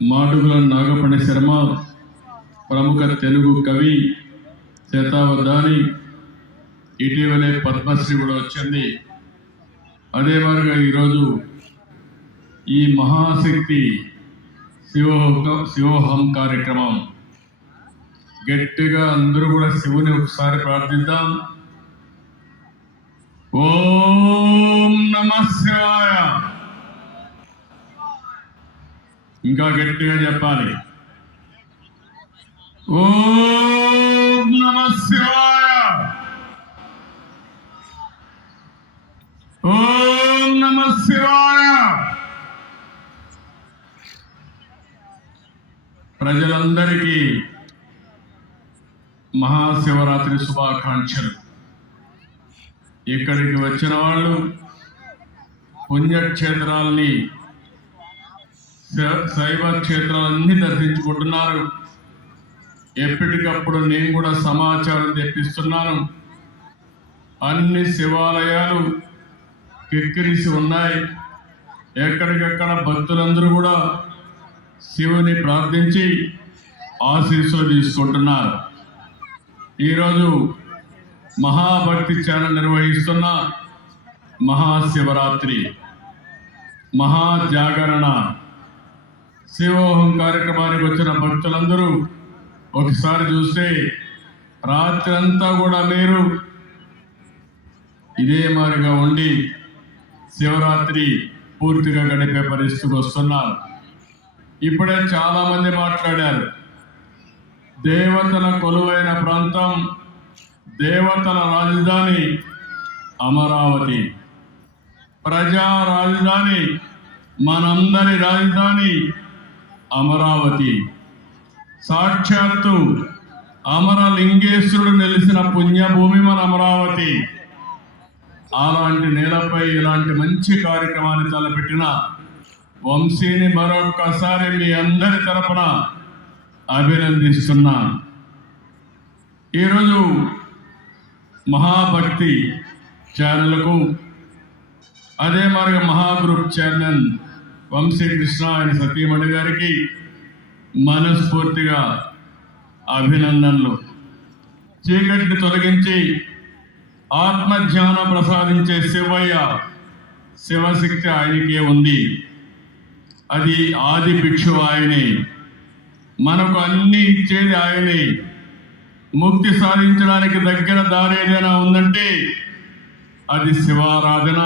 మాడుగుల నాగపణి శర్మ ప్రముఖ తెలుగు కవి, శతావధాని, ఇటీవలే పద్మశ్రీ కూడా వచ్చింది. అదే మాదిరిగా ఈరోజు ఈ మహాశక్తి శివోహం కార్యక్రమం గట్టిగా అందరూ కూడా శివుని ఒకసారి ప్రార్థిద్దాం. ఓం నమః శివాయ. ఇంకా గట్టిగా చెప్పాలి. ఓం నమః శివాయ. ఓం నమః శివాయ. ప్రజలందరికీ మహాశివరాత్రి శుభాకాంక్షలు. ఇక్కడికి వచ్చిన వాళ్ళు పుణ్యక్షేత్రాలని, శైవ క్షేత్రాలన్నీ దర్శించుకుంటున్నారు. ఎప్పటికప్పుడు నేను కూడా సమాచారం తెప్పిస్తున్నాను. అన్ని శివాలయాలు కిక్కిరిసి ఉన్నాయి. ఎక్కడికెక్కడ భక్తులందరూ కూడా శివుని ప్రార్థించి ఆశీస్సులు తీసుకుంటున్నారు. ఈరోజు మహాభక్తి ఛానల్ నిర్వహిస్తున్న మహాశివరాత్రి, మహాజాగరణ, శివోహం కార్యక్రమానికి వచ్చిన భక్తులందరూ ఒకసారి చూస్తే రాత్రి అంతా కూడా మీరు ఇదే మాదిరిగా ఉండి శివరాత్రి పూర్తిగా గడిపే పరిస్థితికి వస్తున్నారు. ఇప్పుడే చాలా మంది మాట్లాడారు. దేవతల కొలువైన ప్రాంతం, దేవతల రాజధాని అమరావతి, ప్రజా రాజధాని, మనందరి రాజధాని అమరావతి. సాక్షాత్తు అమరలింగేశ్వరుడు నెలిసిన పుణ్యభూమి మన అమరావతి. అలాంటి నేలపై ఇలాంటి మంచి కార్యక్రమాన్ని తలపెట్టిన వంశీని మరొక్కసారి మీ అందరి తరపున అభినందిస్తున్నా. ఈరోజు మహాభక్తి ఛానల్కు, అదే మరి మహాగ్రూప్ చైర్మన్ వంశీకృష్ణ ఆయన సతీమణి గారికి మనస్ఫూర్తిగా అభినందనలు. చీకటిని తొలగించి ఆత్మజ్ఞానం ప్రసాదించే శివయ్య, శివశక్తి ఆయనకే ఉంది. అది ఆది భిక్షు ఆయనే. మనకు అన్ని ఇచ్చేది ఆయనే. ముక్తి సాధించడానికి దగ్గర దారి ఏదైనా ఉందంటే అది శివారాధన,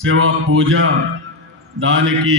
శివ పూజ. దానికి